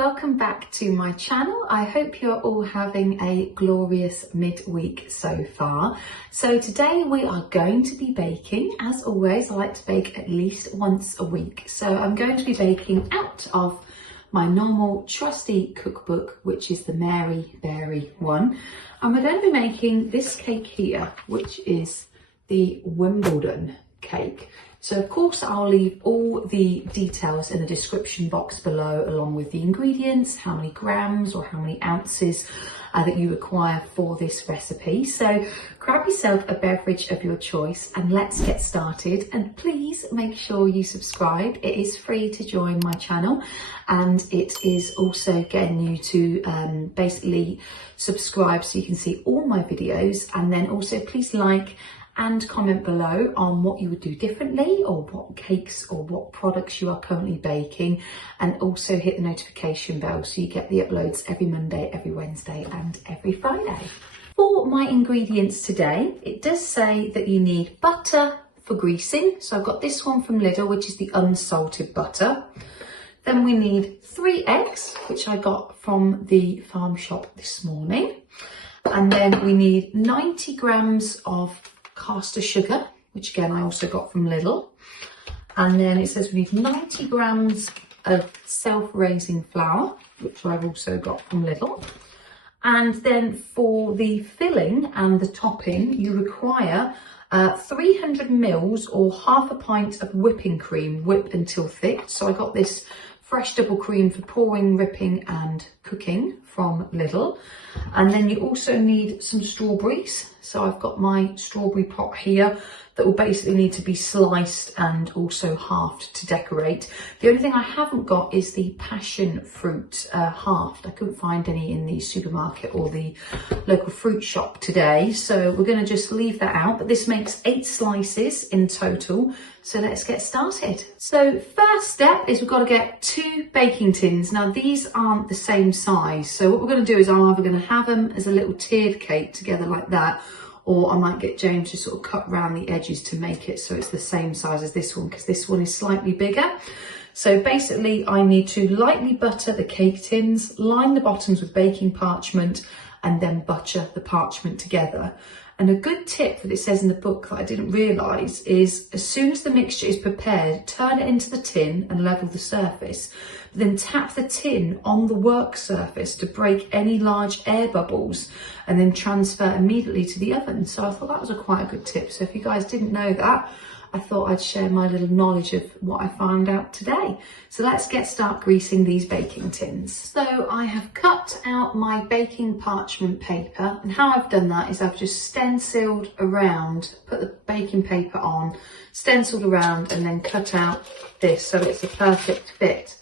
welcome back to my channel. I hope you're all having a glorious midweek so far. So today we are going to be baking. As always, I like to bake at least once a week. So I'm going to be baking out of my normal trusty cookbook, which is the Mary Berry one. And we're going to be making this cake here, which is the Wimbledon cake. So of course I'll leave all the details in the description box below, along with the ingredients, how many grams or how many ounces that you require for this recipe. So grab yourself a beverage of your choice and let's get started. And please make sure you subscribe. It is free to join my channel, and it is also getting you to basically subscribe so you can see all my videos. And then also please like and comment below on what you would do differently, or what cakes or what products you are currently baking, and also hit the notification bell so you get the uploads every Monday, every Wednesday and every Friday. For my ingredients today, it does say that you need butter for greasing. So I've got this one from Lidl, which is the unsalted butter. Then we need 3 eggs, which I got from the farm shop this morning. And then we need 90 grams of caster sugar, which again I also got from Lidl. And then it says we need 90 grams of self-raising flour, which I've also got from Lidl. And then for the filling and the topping, you require 300 mils or half a pint of whipping cream, whipped until thick. So I got this fresh double cream for pouring, ripping and cooking from Lidl. And then you also need some strawberries. So I've got my strawberry pot here that will basically need to be sliced and also halved to decorate. The only thing I haven't got is the passion fruit halved. I couldn't find any in the supermarket or the local fruit shop today, so we're going to just leave that out. But this makes 8 slices in total, so let's get started. So first step is we've got to get 2 baking tins. Now these aren't the same size, so what we're going to do is I'm either going to have them as a little tiered cake together like that, or I might get James to sort of cut round the edges to make it so it's the same size as this one, because this one is slightly bigger. So basically I need to lightly butter the cake tins, line the bottoms with baking parchment, and then butter the parchment together. And a good tip that it says in the book that I didn't realise is, as soon as the mixture is prepared, turn it into the tin and level the surface. Then tap the tin on the work surface to break any large air bubbles, and then transfer immediately to the oven. So I thought that was quite a good tip. So if you guys didn't know that, I thought I'd share my little knowledge of what I found out today. So let's start greasing these baking tins. So I have cut out my baking parchment paper, and how I've done that is I've just stenciled around, put the baking paper on, stenciled around, and then cut out this so it's a perfect fit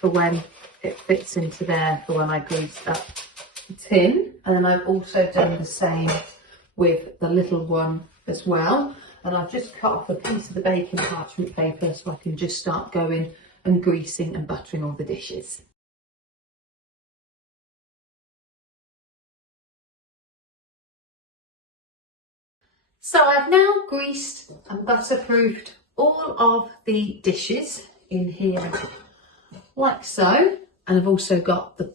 for when it fits into there for when I grease up the tin. And then I've also done the same with the little one as well. And I've just cut off a piece of the baking parchment paper so I can just start going and greasing and buttering all the dishes. So I've now greased and butterproofed all of the dishes in here like so, and I've also got the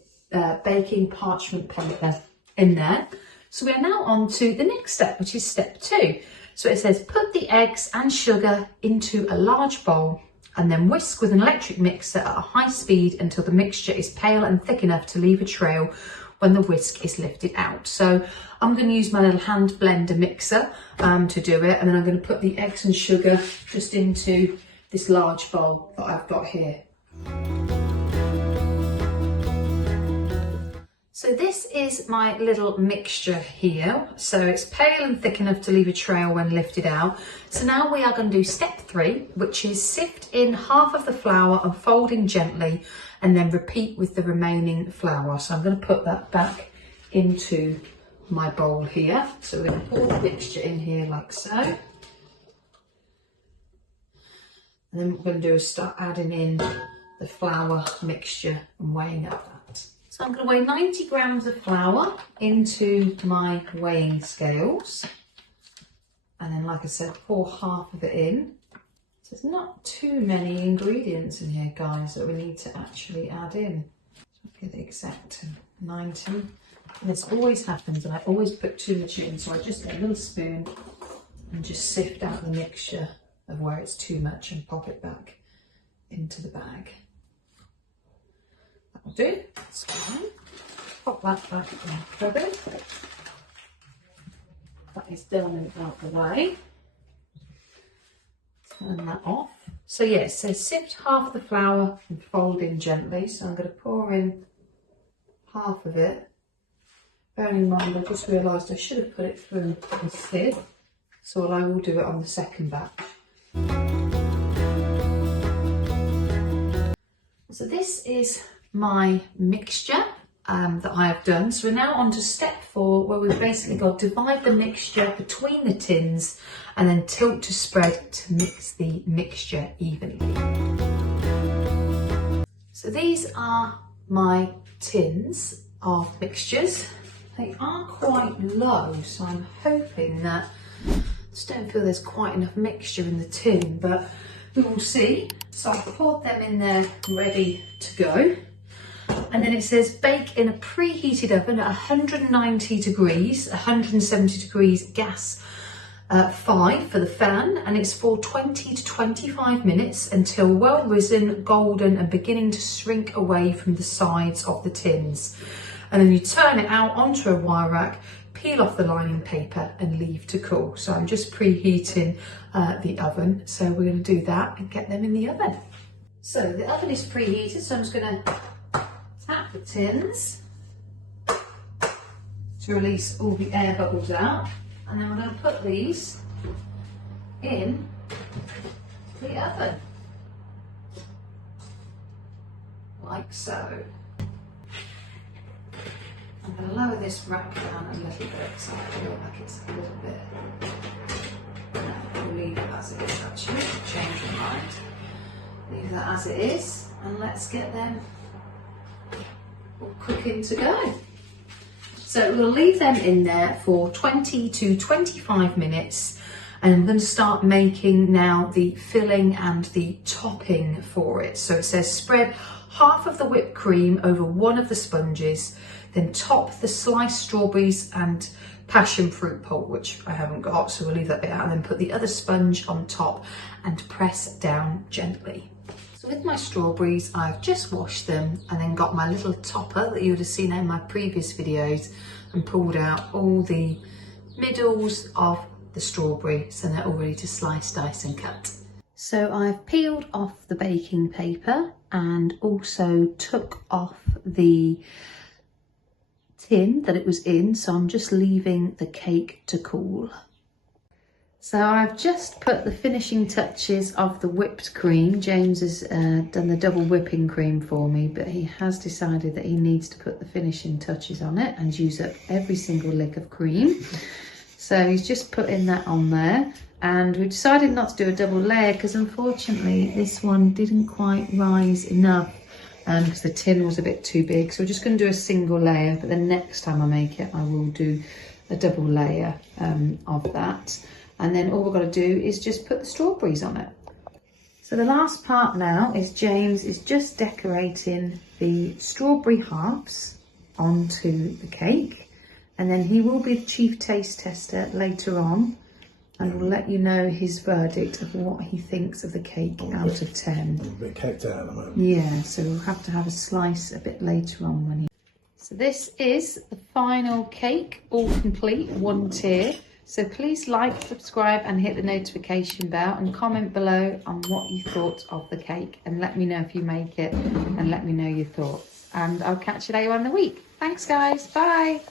baking parchment paper in there. So we're now on to the next step, which is step 2. So it says put the eggs and sugar into a large bowl and then whisk with an electric mixer at a high speed until the mixture is pale and thick enough to leave a trail when the whisk is lifted out. So I'm going to use my little hand blender mixer to do it, and then I'm going to put the eggs and sugar just into this large bowl that I've got here. So this is my little mixture here. So it's pale and thick enough to leave a trail when lifted out. So now we are going to do step 3, which is sift in half of the flour and fold in gently, and then repeat with the remaining flour. So I'm going to put that back into my bowl here. So we're going to pour the mixture in here like so. And then what we're going to do is start adding in the flour mixture and weighing up that. So I'm going to weigh 90 grams of flour into my weighing scales. And then, like I said, pour half of it in. So there's not too many ingredients in here, guys, that we need to actually add in. So Get the exact 90. And this always happens, and I always put too much in, so I just get a little spoon and just sift out the mixture of where it's too much and pop it back into the bag. That'll do. That's fine. Pop that back in the cupboard. That is done and out the way. Turn that off. So yeah, it says sift half the flour and fold in gently. So I'm going to pour in half of it. Bearing in mind, I just realised I should have put it through the sieve. So I will do it on the second batch. So this is my mixture that I have done. So we're now on to step 4, where we've basically got to divide the mixture between the tins and then tilt to spread to mix the mixture evenly. So these are my tins of mixtures. They are quite low, so I'm hoping that I just don't feel there's quite enough mixture in the tin, but we will see. So I've poured them in there ready to go. And then it says bake in a preheated oven at 190 degrees, 170 degrees gas 5 for the fan, and it's for 20 to 25 minutes until well risen, golden and beginning to shrink away from the sides of the tins. And then you turn it out onto a wire rack, peel off the lining paper and leave to cool. So I'm just preheating the oven. So we're going to do that and get them in the oven. So the oven is preheated, so I'm just going to tap the tins to release all the air bubbles out, and then we're going to put these in the oven like so. I'm going to lower this rack down a little bit so I feel like it's a little bit. We'll leave it as it is actually, change your mind. Leave that as it is, and let's get them all cooking to go. So we'll leave them in there for 20 to 25 minutes, and I'm going to start making now the filling and the topping for it. So it says spread half of the whipped cream over one of the sponges, then top the sliced strawberries and passion fruit pulp, which I haven't got, so we'll leave that bit out, and then put the other sponge on top and press down gently. So with my strawberries, I've just washed them and then got my little topper that you would have seen in my previous videos and pulled out all the middles of the strawberry, so they're all ready to slice, dice and cut. So I've peeled off the baking paper and also took off the tin that it was in, so I'm just leaving the cake to cool. So I've just put the finishing touches of the whipped cream. James has done the double whipping cream for me, but he has decided that he needs to put the finishing touches on it and use up every single lick of cream. So he's just putting that on there, and we decided not to do a double layer because unfortunately this one didn't quite rise enough because the tin was a bit too big. So we're just going to do a single layer, but the next time I make it I will do a double layer of that. And then all we've got to do is just put the strawberries on it. So the last part now is James is just decorating the strawberry halves onto the cake, and then he will be the chief taste tester later on and will let you know his verdict of what he thinks of the cake out of 10. A bit caked out at the moment. Yeah, so we'll have to have a slice a bit later on when he... So this is the final cake, all complete, one tier. So please like, subscribe and hit the notification bell and comment below on what you thought of the cake, and let me know if you make it and let me know your thoughts. And I'll catch you later on in the week. Thanks guys, bye.